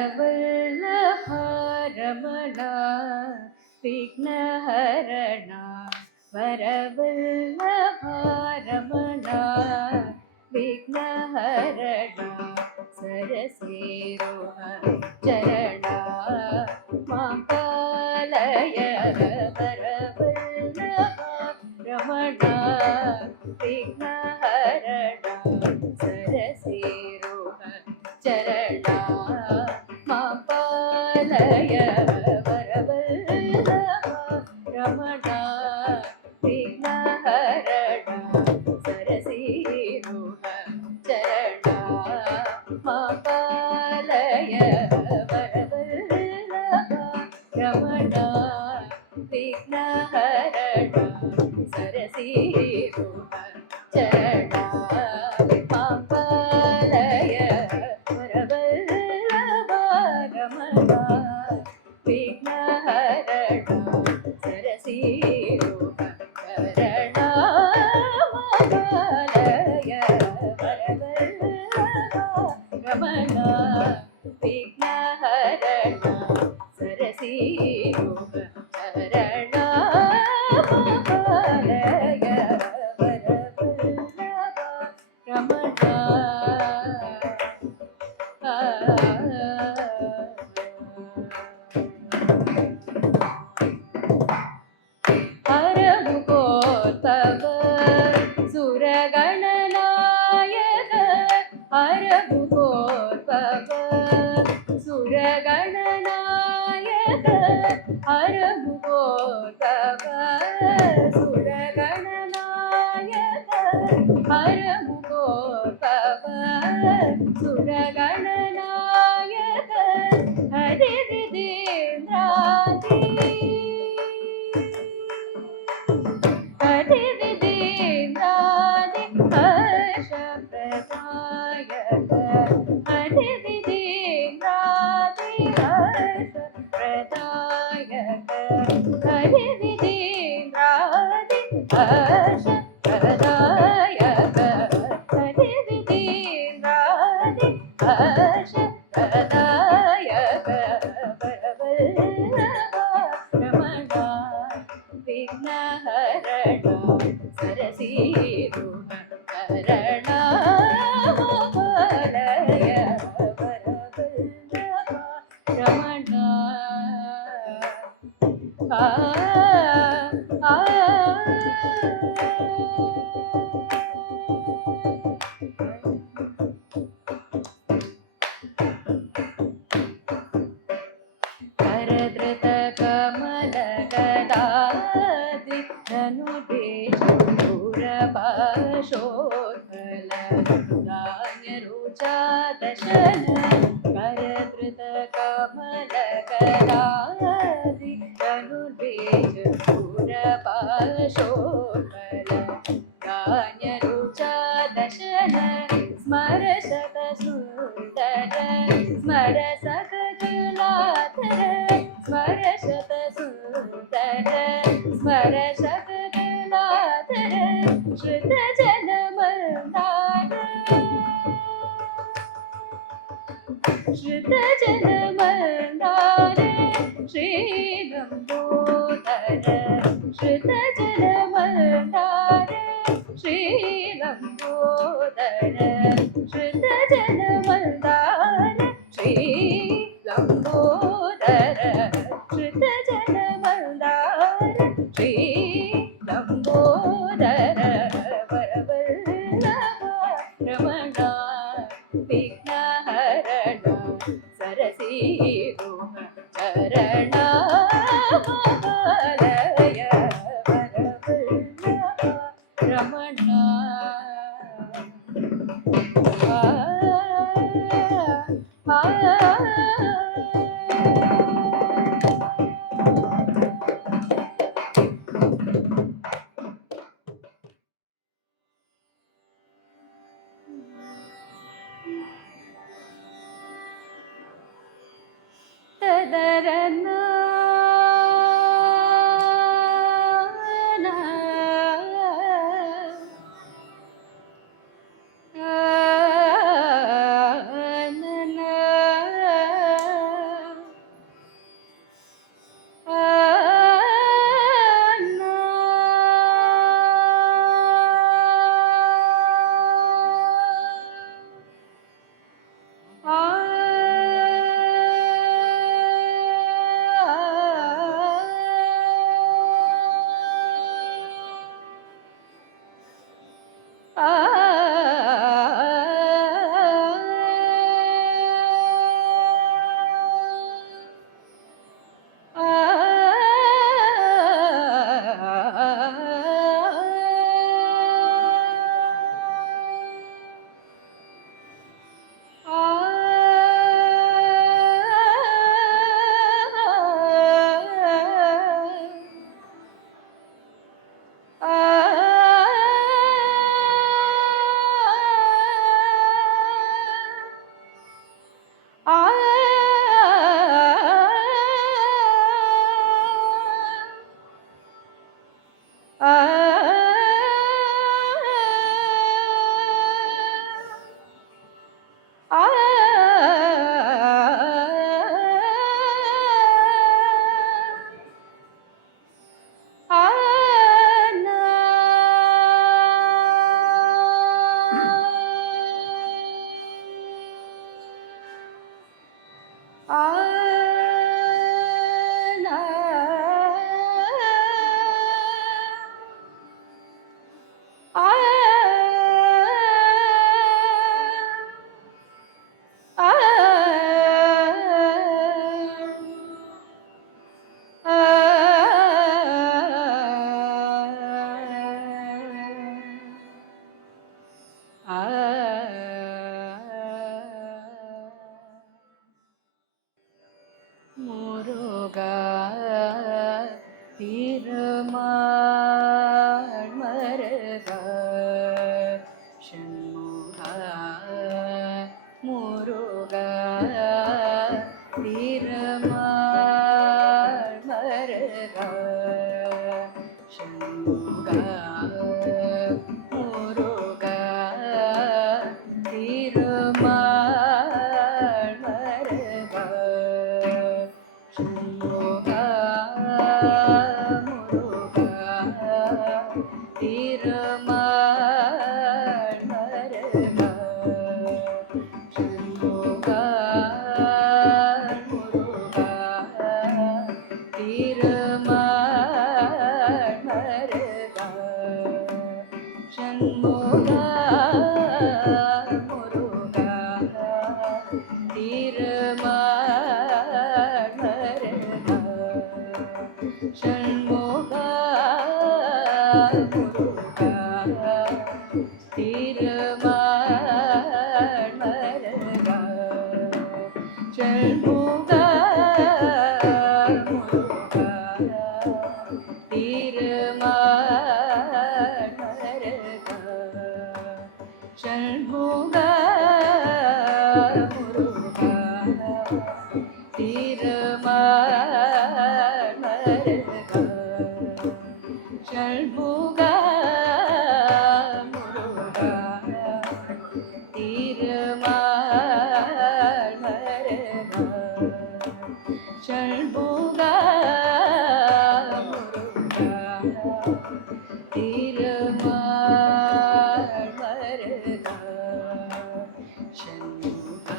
ವರವಲ್ಲಭ ರಮಣ ವಿಘ್ನಹರಣ ವರವಲ್ಲಭ ರಮಣ ವಿಘ್ನಹರಣ ಸರಸೇರೋಹ ಚರಣ ಮಾಪಾಲಯ ವರವಲ್ಲಭ ರಮಣ ವಿಘ್ನಹರಣ ಸರಸೇರೋಹ ಚರಣ ಮಾಪಾಲಯ ವರವಲ್ಲಭ ರಮಣ ವಿಘ್ನಹರಣ ಸರಸೀರೋಹ ಚರಣ ಮಾಪಾಲಯ ವರವಲ್ಲಭ ರಮಣ ವಿಘ್ನಹರಣ ಸರಸೀರೋಹ ಚರಣ ಮಾಪಾಲಯ ವರವಲ್ಲಭ ರಮಣ ವಿಘ್ನಹರಣ ಸರಸೀರೋಹ ಚರಣ ಮಾಪಾಲಯ ವರವಲ್ಲಭ ರಮಣ ವಿಘ್ನಹರಣ ಸರಸೀರೋಹ ಚರಣ ಮಾಪಾಲಯ ವರವಲ್ಲಭ ರಮಣ ಹರಮುಖೋತ್ತಮ ಸುರಗಣನಾಯಕ ಹರಮುಖೋತ್ತಮ ಸುರಗಣನಾಯಕ ಹರಮುಖೋತ್ತಮ ಸುರಗಣನಾಯಕ ಹರಮುಖೋತ್ತಮ ಸುರಗಣನಾಯಕ ಹರಿವಿದೇಂದ್ರಾದಿ ಹರಿವಿದೇಂದ್ರಾದಿ ಹರ್ಷ ಪ್ರದಾಯಕ ಹರಿವಿದೇಂದ್ರಾದಿ ಹರ್ಷ ಪ್ರದಾಯಕ ಹರಿವಿದೇಂದ್ರಾದಿ ಹರ್ಷ ಪ್ರದಾಯಕ ಹರಿವಿದೇಂದ್ರಾದಿ ಹರ್ಷ ಪ್ರದಾಯಕ ವರವಲ್ಲಭ ರಮಣ ವಿಘ್ನಹರಣ ಸರಸೀರೋಹ ಚರಣ ಮಾಪಾಲಯ ವರವಲ್ಲಭ ರಮಣ ಕರಧೃತ ಕಮಲ ಗದಾದಿ ಧನುದೇಶ ಪೂರಭಾಷೋತ್ಪಲ ಧಾನ್ಯರುಚಾ ದಶನ ಕರಧೃತ ಕಮಲ ಗದಾದಿ ಧನುದೇಶ ಪೂರಭಾಷೋತ್ಪಲ ಧಾನ್ಯರುಚಾ ದಶನ ಸ್ಮರ ಶತ ಸುಂದರ ಸ್ಮರ ಸಕಲಾಧರ ಸ್ಮರ ಶತ ಸುಂದರ ಸ್ಮರ ಸಕಲಾಧರ ಶ್ರುತ ಜನ ಮಂದಾರ ಶ್ರುತ ಜನ ಮಂದಾರ ಶ್ರೀಲಂಬೋದರ ಶ್ರುತ ಜನ ಮಂದಾರ ಶ್ರೀಲಂಬೋದರ ಶ್ರುತ ಜನ ಮಂದಾರ ಶ್ರೀಲಂಬೋದರ ಶ್ರುತ ಜನ सरसीरुह चरणा रमणा ததரனா முருகா திருமால் மருகா ஷண்முகா முருகா திருமால் மருகா ஷண்முகா முருகா திருமால் மருகா ஷண்முகா முருகா திருமால் மருகா ஷண்முகா முருகா திருமால் மருகா ஷண்முகா முருகா திருமால் மருகா ஷண்முகா முருகா திருமால் மருகா ஷண்முகா முருகா திருமால் மருகா ஷண்முகா முருகா திருமால் மருகா ஷண்முகா முருகா திருமால் மருகா ஷண்முகா முருகா திருமால் மருகா ஷண்முகா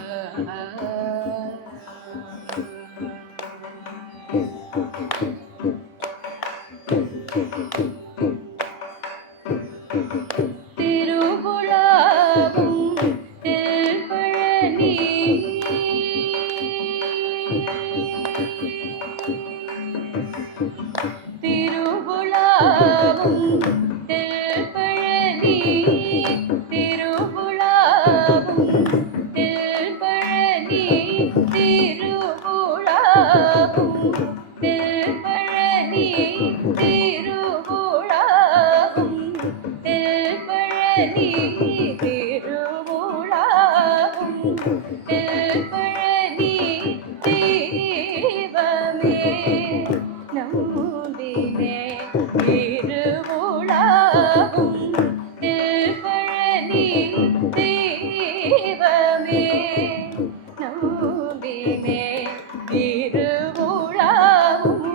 திருவுலாவும் தென்பழனி திருப்பழனி திருவுலாவும் திருப்பழனி திருவுலாவும் திருப்பழனி தெய்வமே நம்பினே திருவுலாவும் திருப்பழனி தெய்வமே நம்பினே திருவுலாவும்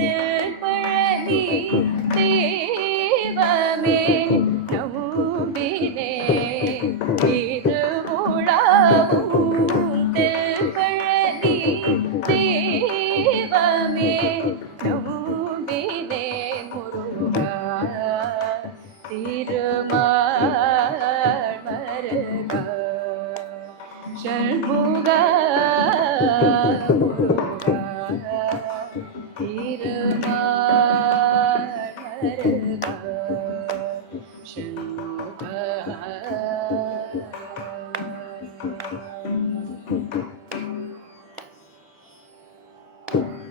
திருப்பழனி தெய்வமே நம்பினே திருவுலாவும் திருப்பழனி தெய்வமே நம்பினே முருகா திருமால் மருகா ஷண்முகா முருகா திருமால் மருகா ஷண்முகா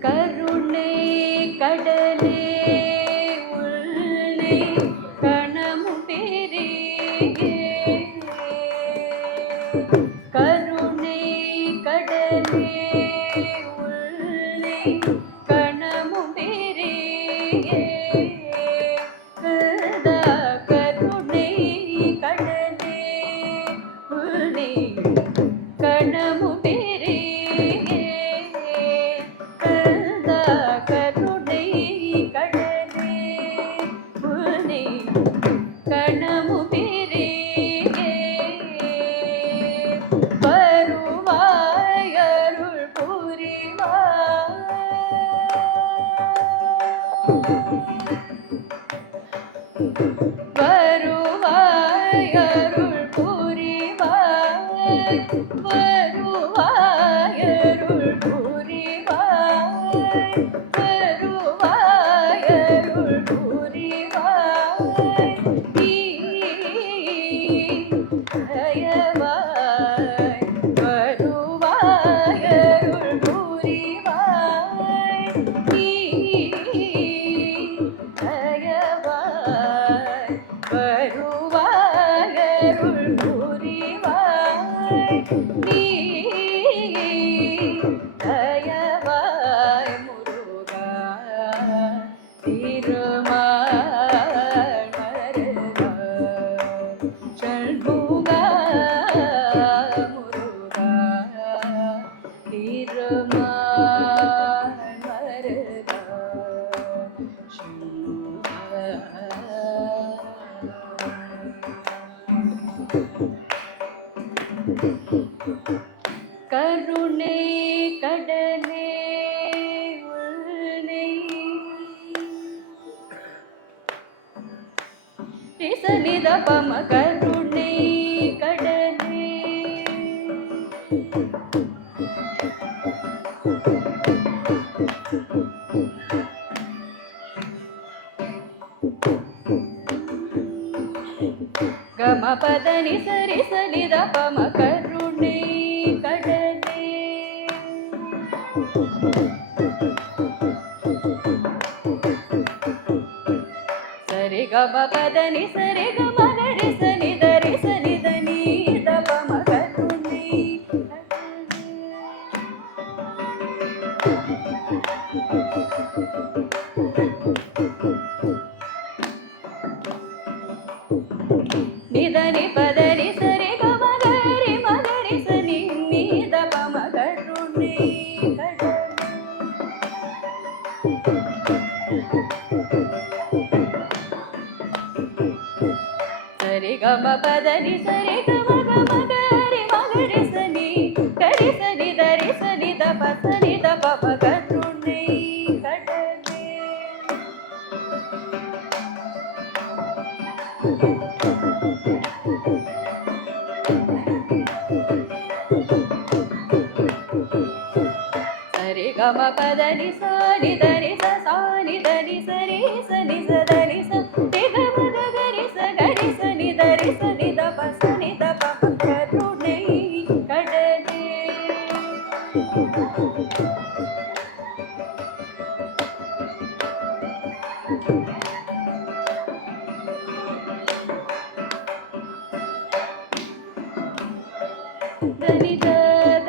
கருணை கடலே உள்ளே கணமும் பெருகே கருணை கடலே உள்ளே கணமும் பெருகே கருணை கடலே உள்ளே கணமும் பெருகே கருணை கடலே உள்ளே கணமும் பெருகே வருவாய் அருள் புரிவாய் வருவாய் அருள் புரிவாய் வருவாய் அருள் புரிவாய் வருவாய் அருள் புரிவாய் தயவாய் வருவாய் அருள் புரிவாய் தயவாய் வருவாய் அருள் புரிவாய் தயவாய் முருகா திருமால் மருகா ஷண்முகா முருகா திருமால் மருகா ஷண்முகா கருணை கடலே உள்ளே ரிசனித பம கருணை கடலே ಗಮ ಪದ ನಿಸರಿ ಸನಿದ ಪಮ ಕರುಣೆ ಕಡಲೆ ಸರಿ ಗಮ ಪದ ನಿಸರಿ ಗಮ ಗರಿ ಸನಿದ ರಿ ಸನಿದ ನೀದ ಪಮ ಕರುಣೆ ನಿಧನಿ ಪದರಿ ಸರಿ ಗಮ ಗರಿ ಮಗರಿ ಸನಿ ನೀದ ಪಮ ಕರುಣೆ ಸರಿ ಗಮ ಪದರಿ ಸರಿ ಗಮ ಗಮ ಗರಿ ಮಗರಿ ಸನಿ ಗರಿ ಸನಿ ಧರಿ ಸನಿ ದ ಪ ಸನಿ ದ ಪಮ ಕರುಣೆ ಕಡಲೆ ಸರಿ ಗಮ ಪದನಿ ಸಾನಿ ಧನಿ ಸ ಸಾನಿ ಧನಿ ಸರಿ ಸನಿ ಸ ಧನಿ ಸ ರಿ ಗಮ ಗರಿ ಸ ಗರಿ ಸನಿ ಧರಿ ಸನಿ ದ ಪ ಸನಿ ದ ಪ ಕರುಣೆ ಕಡಲೆ దని ద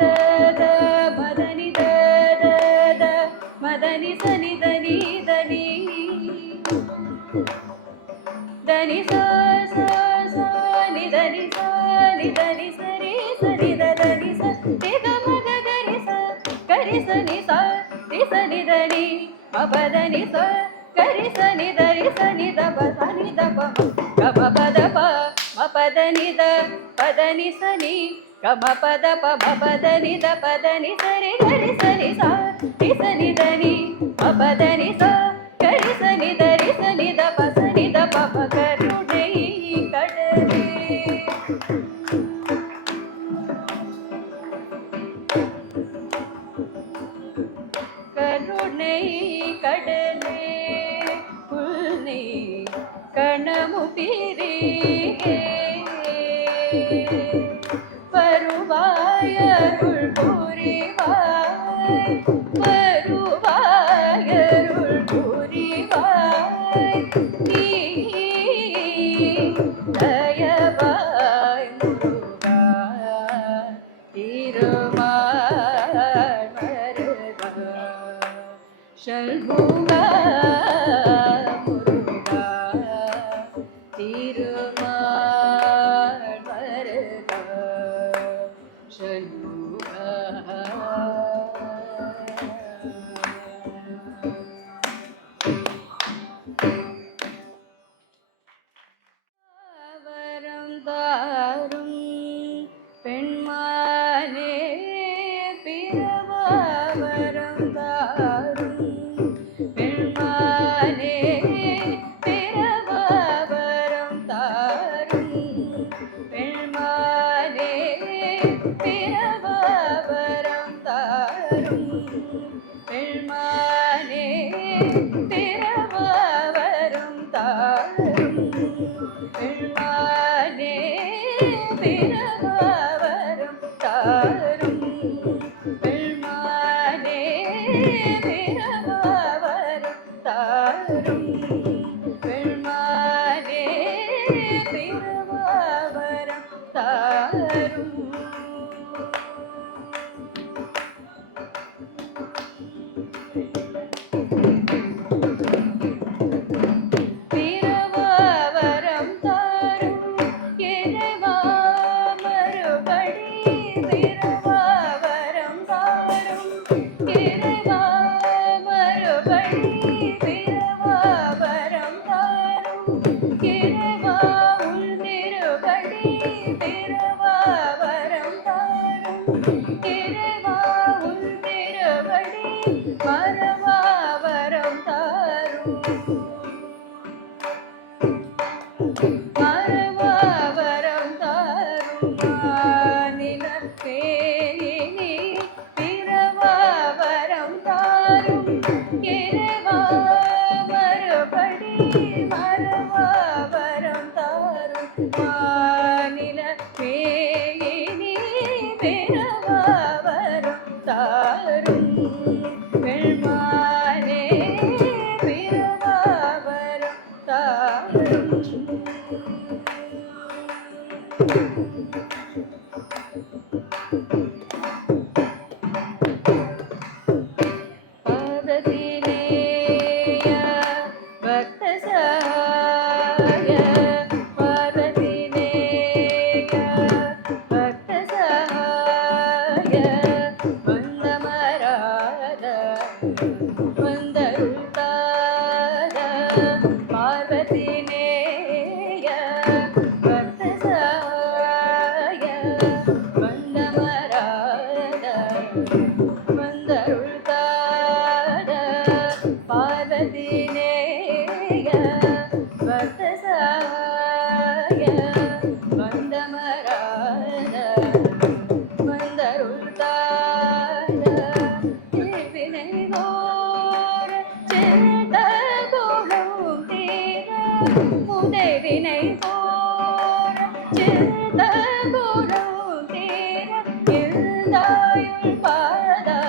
ద ద మదని ద ద ద మదని సని దని దని దని స స స ని దని స ని దని సరి సని ద దని స ని ద మగ గరి స ని స రి స ని దని మపదని స గరి స ని దరి స ని ద ప స ని ద ప గ మ పద ప మ పదని ద పదని స ని గ మ పద ప మ పదని ద పదని సరి గరి స ని స రి స ని దని మ పదని స గరి స ని దరి స ని ద ప స ని ద ప మ కరుణై கடலே கருணை கடலே புல்னை கணமு பிரியே வருவாயருள் புரிவாய் வருவாயருள் புரிவாய் நீ தயவாய் முருகா திருமால் மருகா ஷல்முகா முருகா திருமால் மருகா ஷல்முகா வரம் தாரும் பெண்மானே பிறவாவரம் தாரும் பெண்மானே பிறவாவரம் தாரும் பெண்மானே பிறவாவரம் தாரும் பெண்மானே பிறவாவரம் தாரும் பெண்மானே பிறவாவரம் தாரும் பெண்மானே பிறவாவரம் தாரும் பெண்மானே பிறவாவரம் தாரும் பிறவாவரம் தாரும் இறைவா மறுபடி பிறவாவரம் தாரும் இறைவா மறுபடி பிறவாவரம் தாரும் இறைவா உள் திருபடி பிறவாவரம் தாரும் இறைவா உள் திருபடி மறவாவரம் தாரும் மறவாவரம் தாரும் மாநிலத்தேனி பிறவாவரம் தாரும் இறைவா மறுபடி மறவாவரம் தாரும் மாநிலத்தேனி பிறவாவரம் தாரும் பெண்மானே பிறவாவரம் தாரும் பார்வதிநேய பக்தசகாய பார்வதிநேய பக்தசகாய வந்தமராத வந்தருள்தாத பார்வதிநேய பக்தசகாய வந்தமராத வந்தருள்தாத பார்வதிநேய பக்தசகாய வந்தமராத வந்தருள்தாத திருவினை ஓர சிறந்த குணம் தீர உதவினை ஓர சிறந்த குணம் தீர இருந்தாயுள் பாதா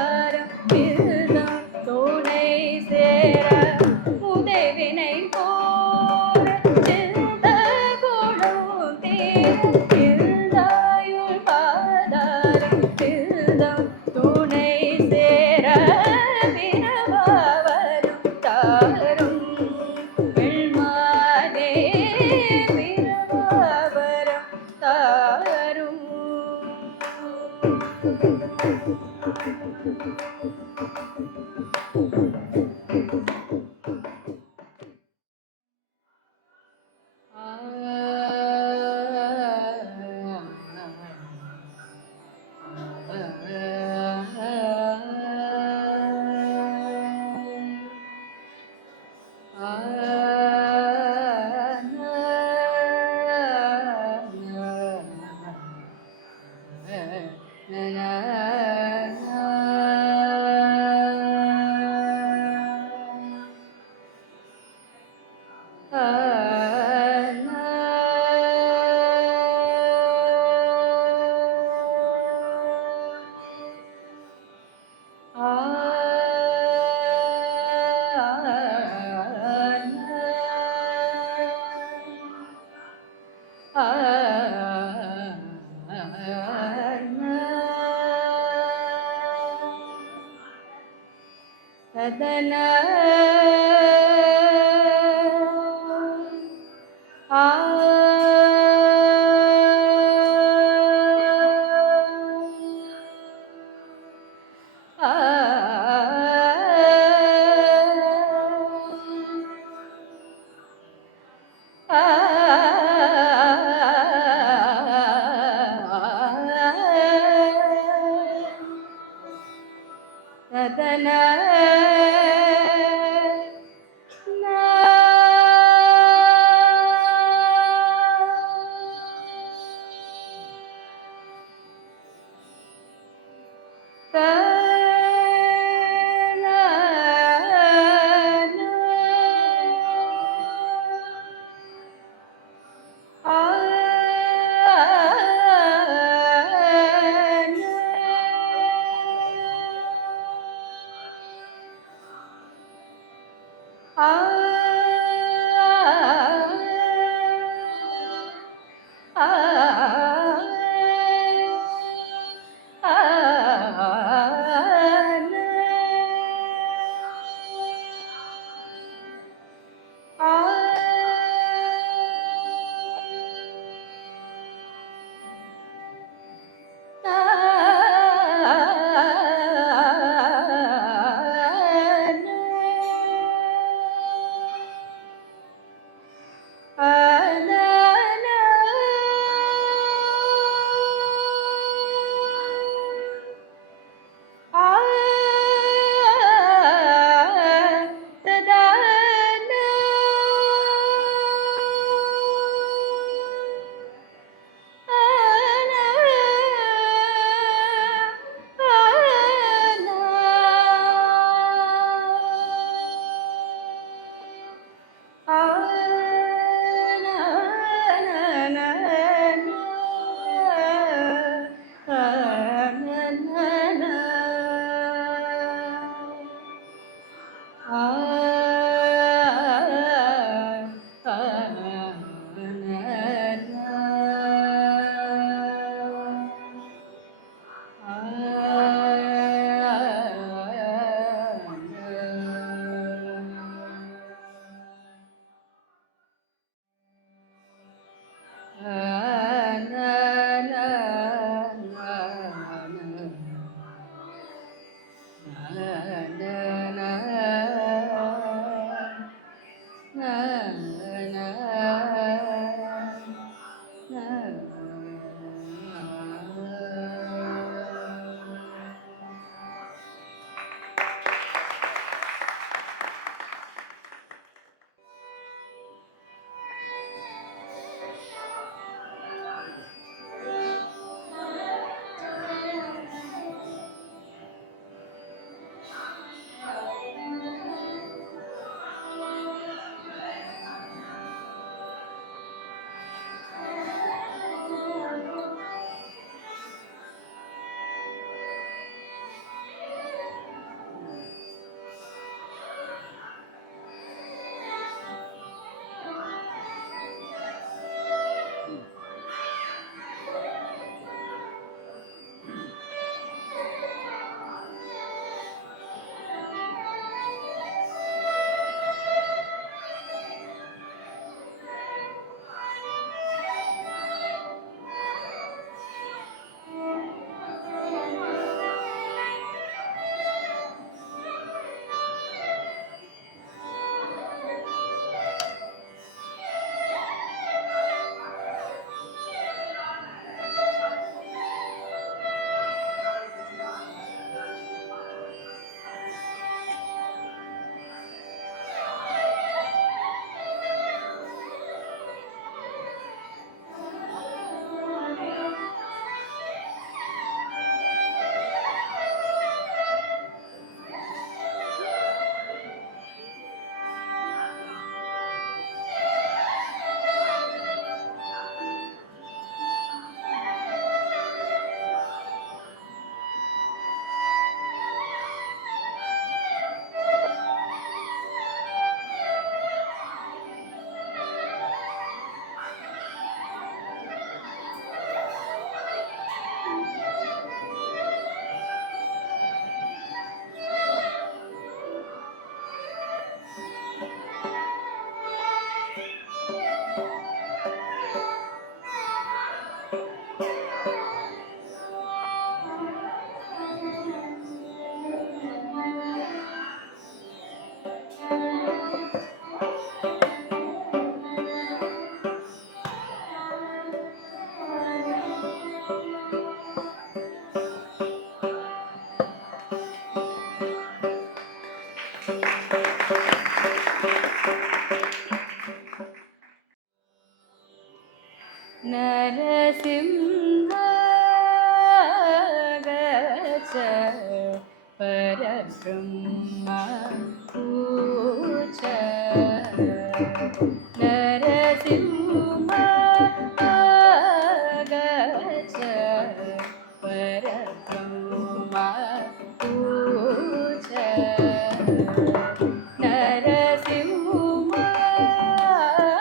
परब्रह्म पूज नरसिंह आगच परब्रह्म पूज नरसिंह आगच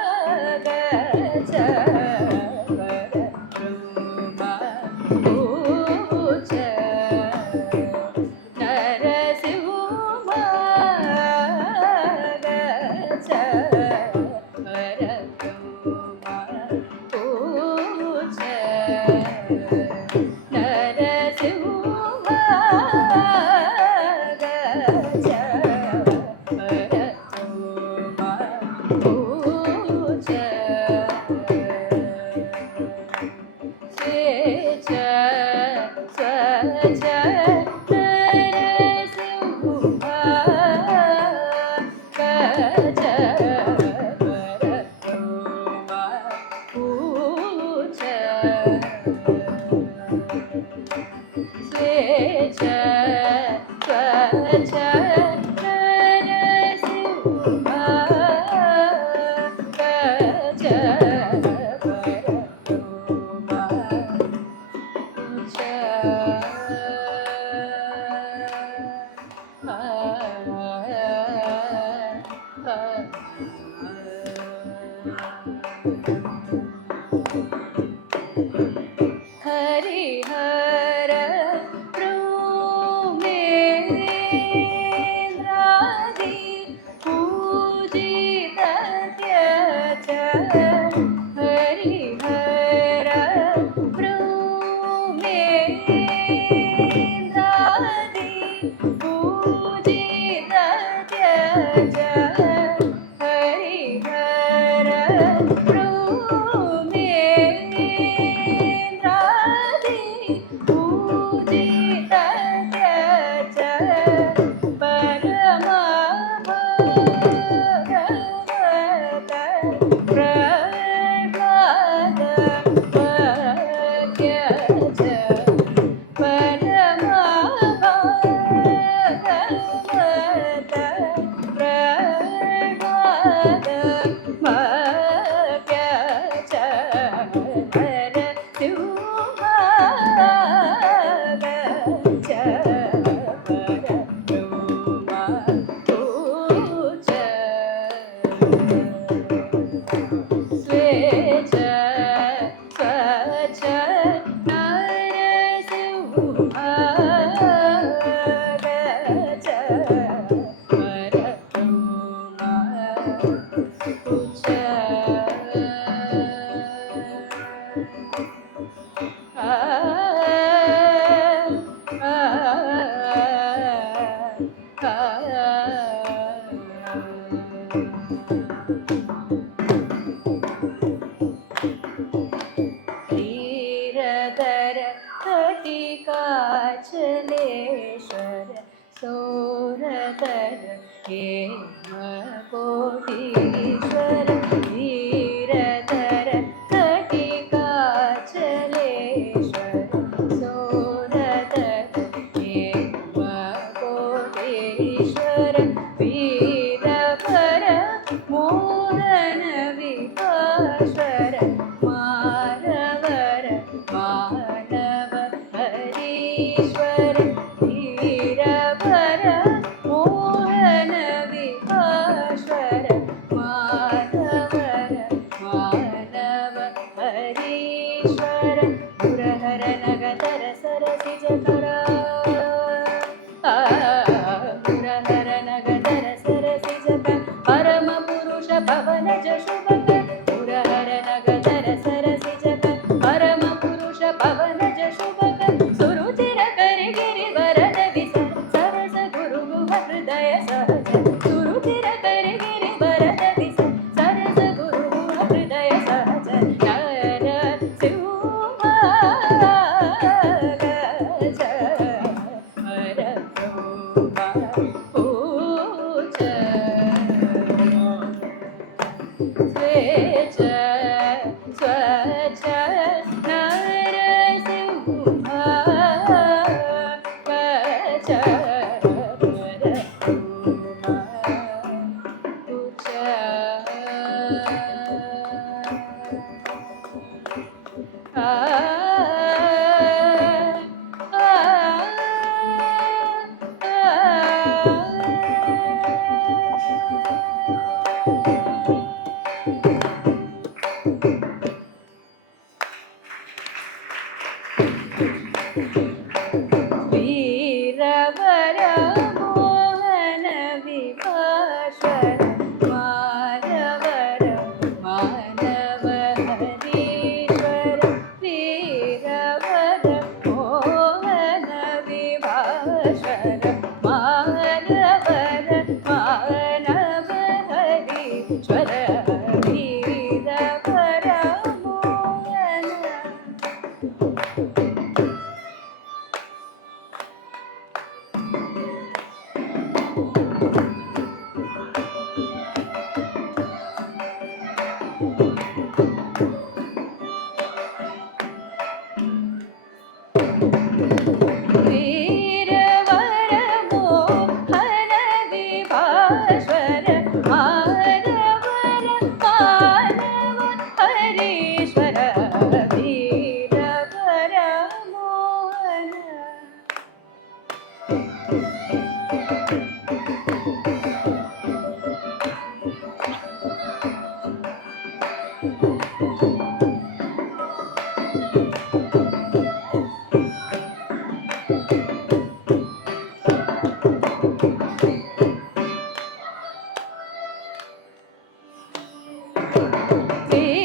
परब्रह्म पूज हरिहर प्रोमेन्द्रादि पूजित त्यज हरिहर प्रोमेन्द्रादि पूजित त्यज हरिहर पूजित त्यज परम भगवत प्रह्लाद त्यज परम भगवत प्रह्लाद त्यज धीरधर कटिकाचलेश्वर सौरधर हेमकोटीश्वर धीरधर कटिकाचलेश्वर सौरधर हेमकोटीश्वर वीरभर मोहन विभास्वर मानवर मानव हरीश्वर वीरभर मोहन विभास्वर मानवर मानव हरीश्वर पुरहर नगतर सरसिजकर पुरहर नगतर सरसिजकर मोहन विभास्वर मानवर मानव हरीश्वर वीरवर मोहन विभास्वर मानवर मानव हरीश्वर वीरवर मोहन वीरवर मोहन विभास्वर मानवर मानव हरीश्वर वीरवर मोहन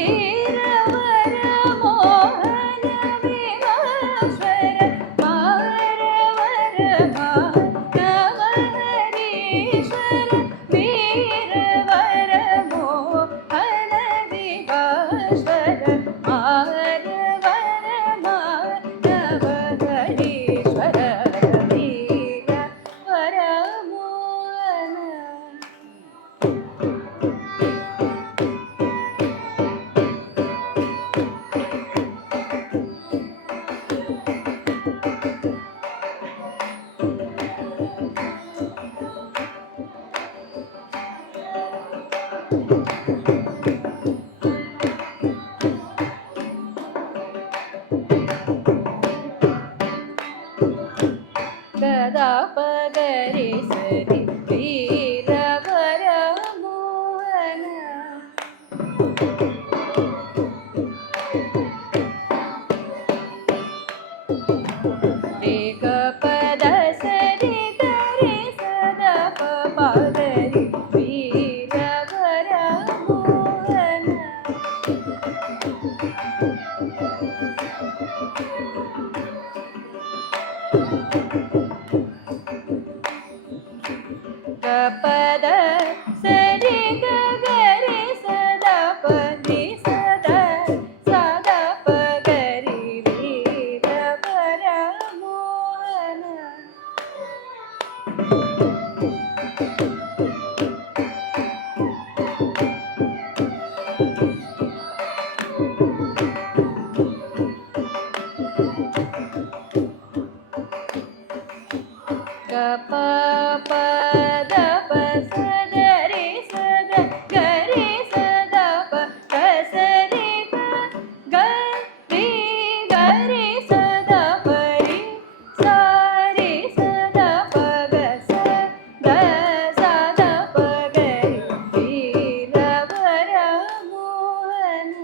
वीरवर मोहन विभास्वर मानवर मानव हरीश्वर वीरवर मोहन विभास्वर मानवर मानव हरीश्वर वीरवर मोहन गदा पगरि सरि वीरवर मोहन रे ग पद सरि गरि सद प पगरि वीरवर मोहन ग पद सरि ग गरि सद प नि सद सद प गरि वीरवर मोहन ग प प द प सद रे सद गरि सद प ग सरि ग ग रि गरि सद प रि सा रि सद प ग स ग सद प गरि वीरवर मोहन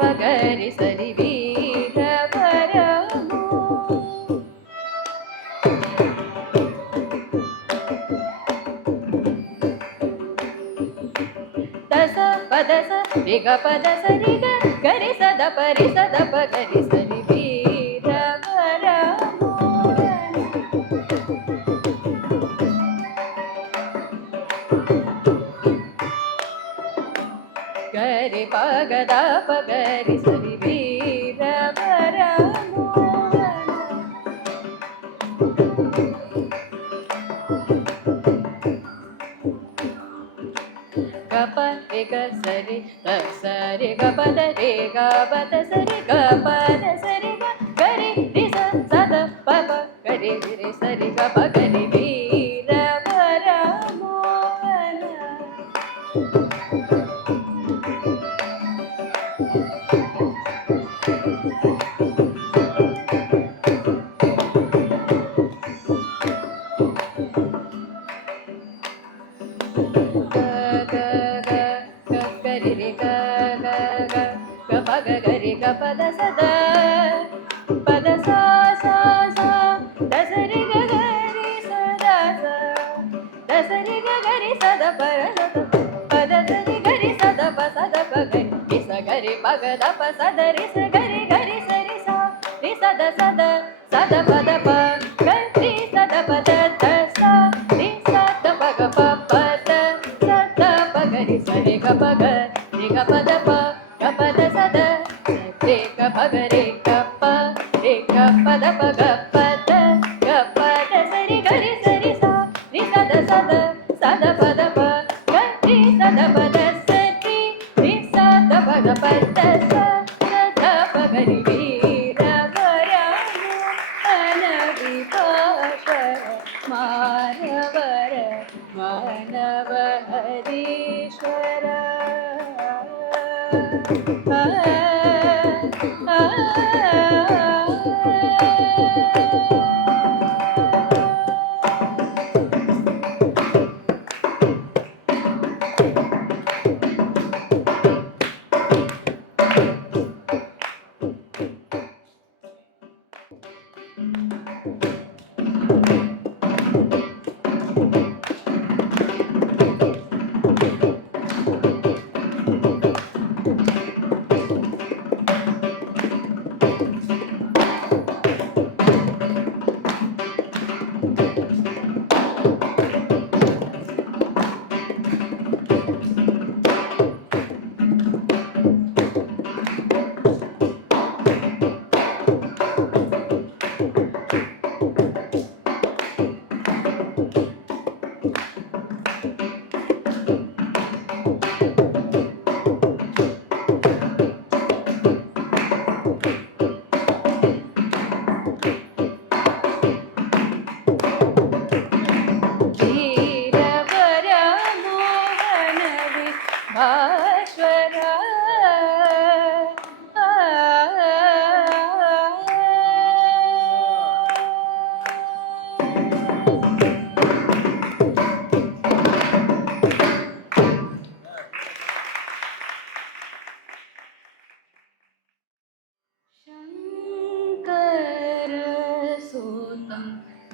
पगरि सरि वीरवर मोहन दस पद स रि ग पद सरि ग गरि सद प रि सद प गरि सरि वीरवर मोहन गरि प ग द प गरि सरि वीरवर मोहन ग प रे ग सरि ग सरि ग प द रे ग प द सरि ग प द सरि ग गरि रि स स द प प गरि रि सरि ग प गरि वीरवर मोहन ಪದ ಸದ ಪದ ಸಾ ಸಾ ಸಾ ದಸರಿ ಗರಿ ಸದ ದಸರಿ ಗರಿ ಸದ ಪದ ಸರಿ ಗರಿ ಸದ ಸದ ಗರಿ ಸ ಗರಿ ಪಗದ ಪ ಸದ ರಿ ಸ ಗರಿ ಗರಿ ಸರಿ ಸಾ ರಿ ಸದ ಸದ ಸದ ಪದ ಪ ಗರಿ ಸದ ಪದ ದ ಸಾ ರಿ ಸದ ಪಗ ಪ ಪದ ಸದ ಪಗರಿ ಸರಿ ಗ ಪಗ ರಿ ಗ ಪದ ಪ ಗ ಪದ ಸದ रे ग भ ग रे ग प रे ग प द प ग प द ग प द स रि ग रि स रि सा रि स द प द प ग रि स द प द स रि रि स द प ग प द स द प ग रि वीर वरनु अनवि भास्वर मानवर मानव हरीश्वर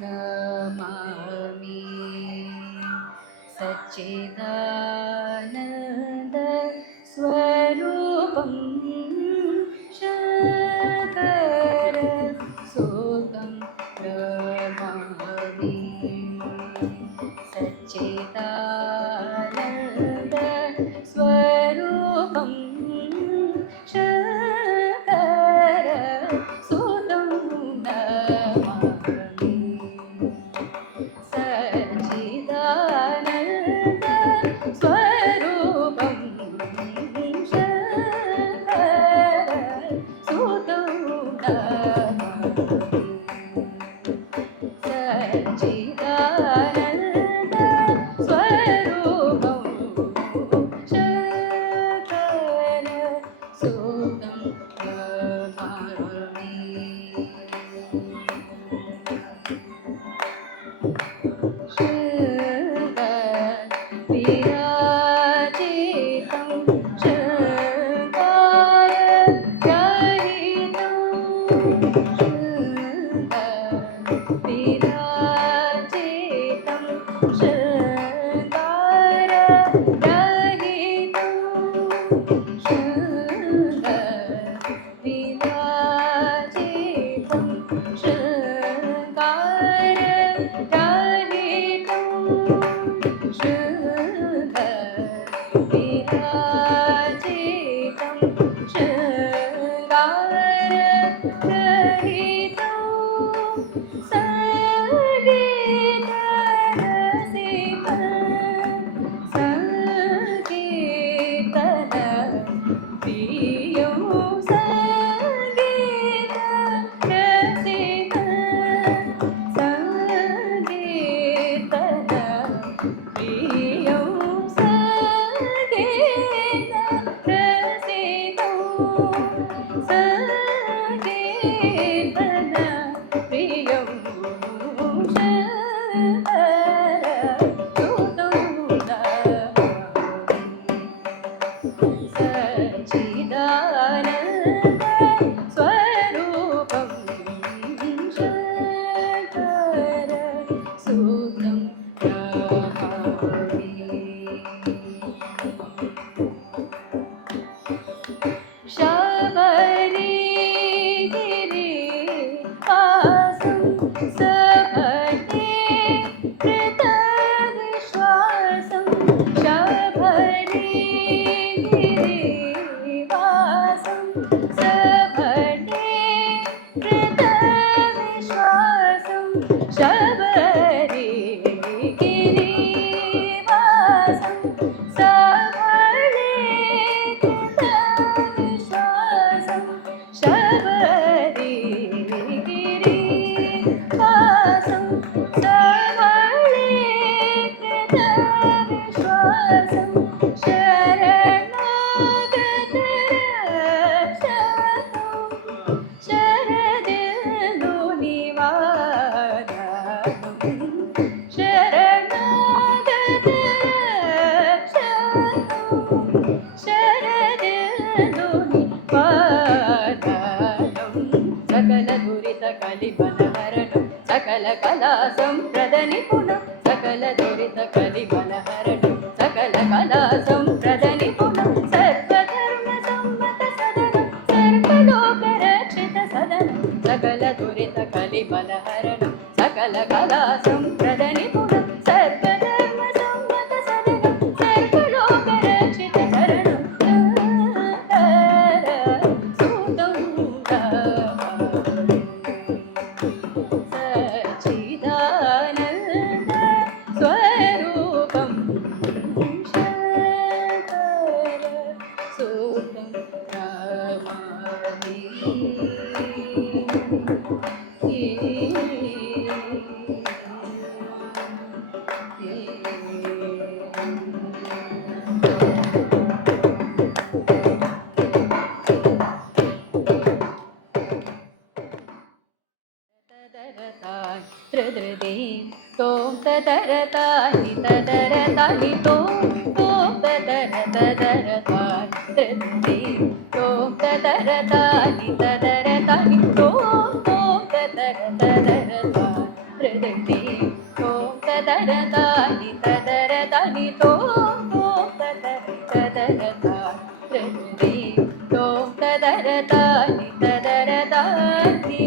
नमामि सच्चिदानन्द स्वरूपं शङ्कर सुतं नमामि सच्चिदानन्द स्वरूपं शङ्कर सुतं नमामि सच्चिदानन्द स्वरूपं शङ्कर सुतं नमामि सच्चिदानन्द स्वरूपं शङ्कर सुतं नमामि विराजितं विराजितं शङ्कररहितं विराजितं शङ्कररहितं शङ्कर సకల కళా సంప్రద నిపుణం సకల దురిత కలిబలహరణం సకల కళా సంప్రద నిపుణం సర్వధర్మ సమ్మత సదనం సర్వలోక రక్షిత సదనం సకల దురిత కలిబలహరణం సకల కళా సంప్రద నిపుణం సర్వధర్మ సమ్మత సదనం సర్వలోక రక్షిత శరణం సూతం తోం తదరతాని తదరతాని తోం తదరతాని తోం తదరతాని తదరతాని తోం తదరతాని తోం తదరతాని తదరతాని తోం తదరతాని తోం తదరతాని తదరతాని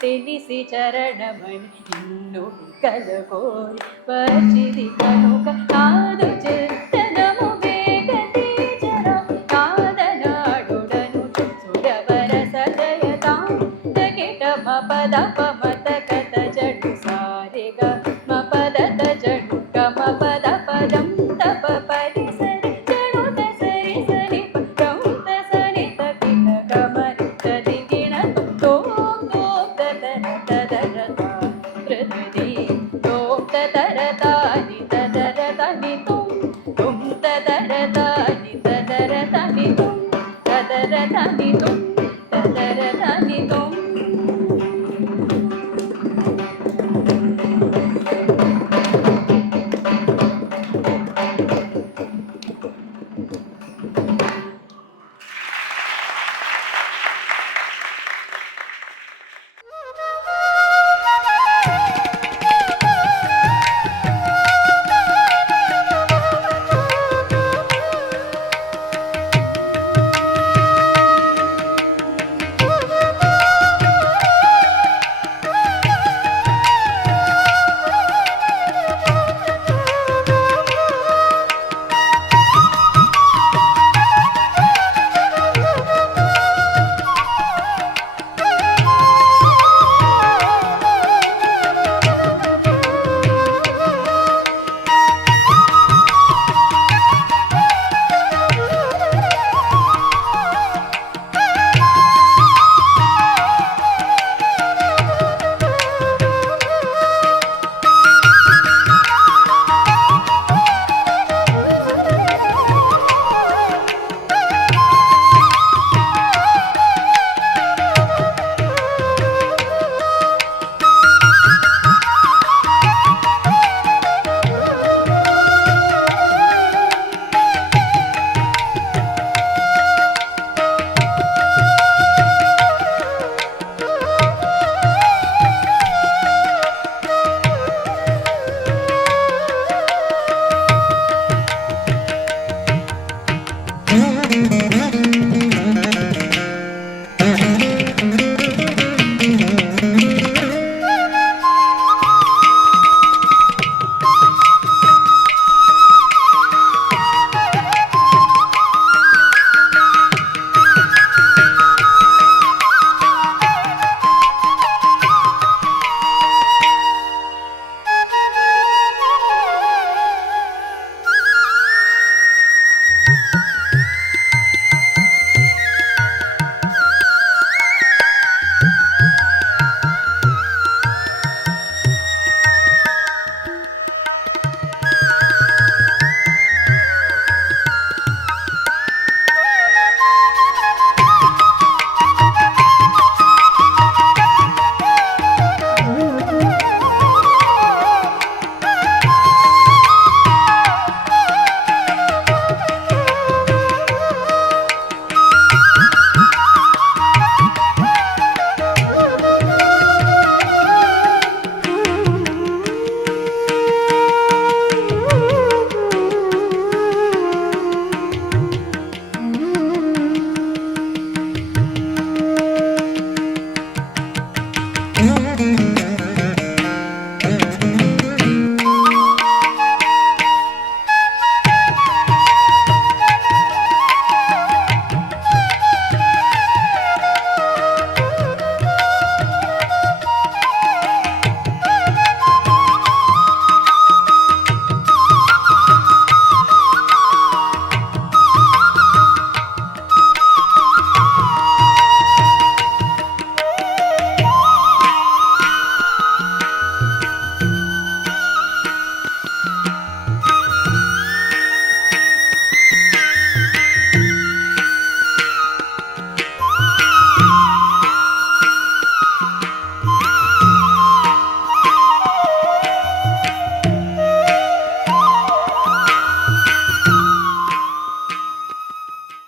తెలిసి చరణమని నిన్ను కలకోరి వచ్చిది కనుక నాదు చిత్తనము వేగతి చర నాదనాడుడను సురవర సదయతాం తగిట పద